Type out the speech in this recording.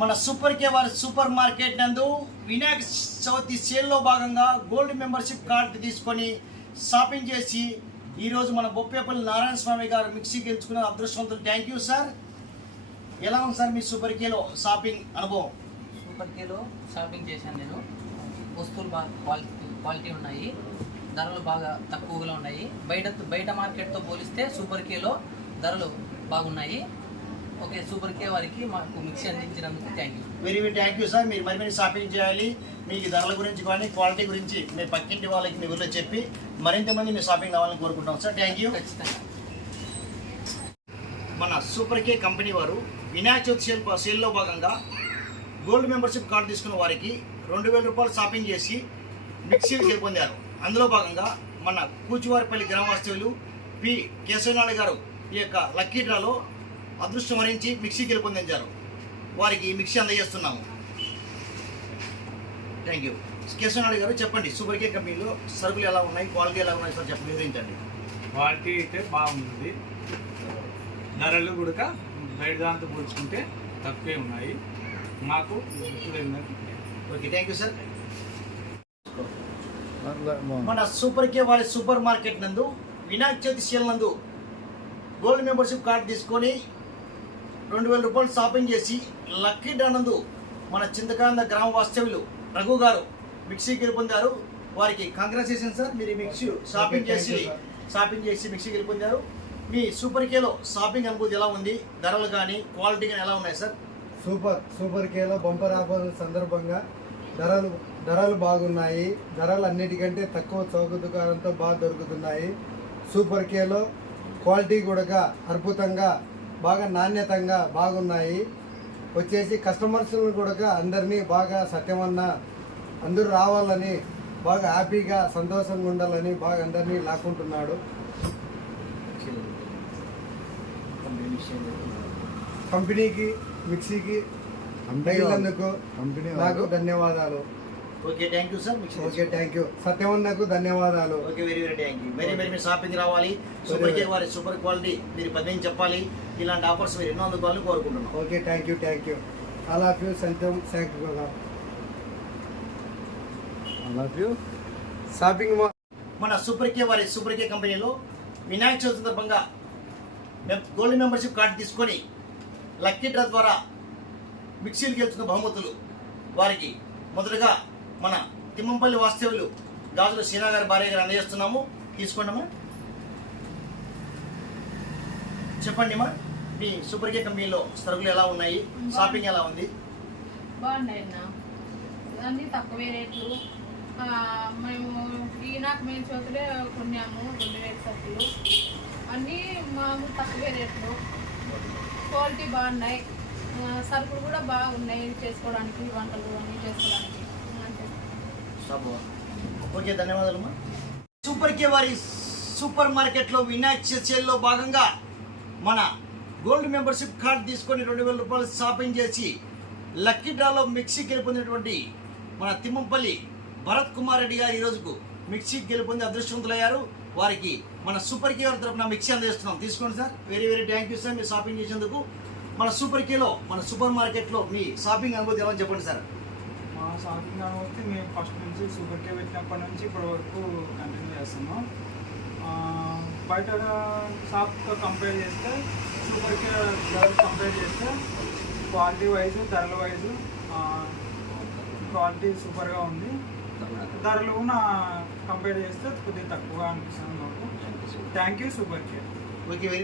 మన super K వారి super market నందు వినాయక చవితి సేల్లో భాగంగా గోల్డ్ మెంబర్షిప్ కార్డు తీసుకొని షాపింగ్ చేసి ఈరోజు మన బొప్పేపల్లి నారాయణ స్వామి గారు మిక్సీ గెలుచుకున్న అదృష్టవంతులు. Thank you sir. ఎలా ఉంది సార్ మీ సూపర్ కేలో షాపింగ్ అనుభవం? సూపర్ కేలో షాపింగ్ చేశాను నేను. వస్తువులు బాగా క్వాలిటీ ఉన్నాయి, ధరలు బాగా తక్కువగా ఉన్నాయి. బయట మార్కెట్తో పోలిస్తే సూపర్ కేలో ధరలు బాగున్నాయి. ఓకే, సూపర్ కే వారికి మాకు మిక్సీ అందించినందుకు thank you. Very very thank you sir. మీరు మరి షాపింగ్ చేయాలి. మీకు ధరల గురించి కానీ క్వాలిటీ గురించి మీ పక్కింటి వాళ్ళకి మీ ఊళ్ళో చెప్పి మరింత మంది మీ షాపింగ్ కావాలని కోరుకుంటాం సార్. Thank you. ఖచ్చితంగా. మన సూపర్ కే కంపెనీ వారు వినాయక చవితి సేల్లో భాగంగా గోల్డ్ మెంబర్షిప్ కార్డు తీసుకున్న వారికి 2000 రూపాయలు షాపింగ్ చేసి మిక్సీలు గెలుపొందారు. అందులో భాగంగా మన కూచివారిపల్లి గ్రామవాస్తవ్యులు పి కేశవనాయుడు గారు ఈ యొక్క లక్కీ డ్రాలో అదృష్టం వరించి మిక్సీ గెలుపొందించారు. వారికి మిక్సీ అందజేస్తున్నాము. Thank you. కేశవనాయుడు గారు చెప్పండి, సూపర్ కే కంపెనీలో సరుకులు ఎలా ఉన్నాయి, క్వాలిటీ ఎలా ఉన్నాయి సార్ చెప్పండి, వివరించండి. క్వాలిటీ అయితే బాగుంది, ధరలు కూడా బయట దాంతో పోల్చుకుంటే తక్కువే ఉన్నాయి. మాకు ఓకే, థ్యాంక్ యూ సార్. మన సూపర్ కే వారి సూపర్ మార్కెట్ నందు వినాయక చవితి సేల్ నందు గోల్డ్ మెంబర్షిప్ కార్డు తీసుకొని 2000 రూపాయలు షాపింగ్ చేసి లక్కీ డ్రా నందు మన చింతకాంద గ్రామ వాస్తవ్యులు రఘు గారు మిక్సీ గెలుపొందారు. వారికి కంగ్రాచులేషన్ సార్. మీరు మిక్సీ షాపింగ్ చేసి మిక్సీ గెలుపొందారు. మీ సూపర్ కేలో షాపింగ్ అనుభూతి ఎలా ఉంది? ధరలు కానీ క్వాలిటీ కానీ ఎలా ఉన్నాయి sir? Super Khelo bumper offer సందర్భంగా ధరలు బాగున్నాయి. ధరలు అన్నిటికంటే తక్కువ చౌక దుకాణంతో బాగా దొరుకుతున్నాయి. సూపర్ కేలో క్వాలిటీ కూడా అద్భుతంగా బాగా నాణ్యతంగా బాగున్నాయి. వచ్చేసి కస్టమర్స్ని కూడా అందరినీ బాగా సత్యమన్న అందరూ రావాలని బాగా హ్యాపీగా సంతోషంగా ఉండాలని బాగా అందరినీ లాక్కుంటున్నాడు. కంపెనీకి మిక్సీకి తగినందుకు నాకు ధన్యవాదాలు. Okay, thank you sir. Okay, thank you. సత్యమన్నకు ధన్యవాదాలు. Okay, very very thank you. Very very మీరు షాపింగ్ రావాలి. సూపర్ కే వారి సూపర్ క్వాలిటీ మీరు 10 చెప్పాలి. ఇలాంటి ఆఫర్స్ మీరు ఎన్నో అందుకోవాలని కోరుకుంటున్నాం. Okay, thank you. I love you Satyam. Thank you. Shopping మన సూపర్ కే వారి సూపర్ కే కంపెనీలో వినాయక చవితి సందర్భంగా గోల్డ్ మెంబర్షిప్ కార్డు తీసుకొని లక్కీ డ్రా ద్వారా మిక్సీలు గెలుచుకున్న బహుమతులు వారికి మొదటగా మన తిమ్మంపల్లి వాస్తవ్యులు గాజుల సీనా గారి భార్య గారు అందజేస్తున్నాము. తీసుకోండమ్మా. చెప్పండి అమ్మా, మీ సూపర్ కే కంపెనీలో సరుకులు ఎలా ఉన్నాయి, షాపింగ్ ఎలా ఉంది? బాగున్నాయి అన్న, అన్నీ తక్కువే రేట్లు. మేము ఈనాకు మేము చోతులే కొన్నాము 2000 సరుకులు. అన్నీ మామూలు తక్కువే రేట్లు, క్వాలిటీ బాగున్నాయి. సరుకులు కూడా బాగున్నాయి చేసుకోవడానికి, వంటలు అన్నీ చేసుకోవడానికి. ఓకే, ధన్యవాదాలమ్మా. సూపర్ కే వారి సూపర్ మార్కెట్లో వినాయక సేల్లో భాగంగా మన గోల్డ్ మెంబర్షిప్ కార్డు తీసుకొని 2000 రూపాయలు షాపింగ్ చేసి లక్కీ డ్రాలో మిక్సీ గెలుపొందినటువంటి మన తిమ్మంపల్లి భరత్ కుమార్ రెడ్డి గారు ఈరోజుకు మిక్సీ గెలుపొంది అదృష్టవంతులయ్యారు. వారికి మన సూపర్ కే వారి తరఫున మిక్సీ అందజేస్తున్నాం. తీసుకోండి sir. Very very thank you sir మీరు షాపింగ్ చేసేందుకు. మన సూపర్ కేలో మన సూపర్ మార్కెట్లో మీ షాపింగ్ అనుభూతి ఎలా చెప్పండి సార్? మా షాపింగ్ అనుభూతి మేము ఫస్ట్ నుంచి సూపర్ కే పెట్టినప్పటి నుంచి ఇప్పటి వరకు కంటిన్యూ చేస్తున్నాం. బయట షాప్తో కంపేర్ చేస్తే సూపర్ కే ధరలు కంపేర్ చేస్తే క్వాలిటీ వైజ్ ధరల వైజ్ క్వాలిటీ సూపర్గా ఉంది. ధరలు నా కంపేర్ చేస్తే కొద్దిగా తక్కువగా అనిపిస్తుంది మాకు. Thank you super K. Okay.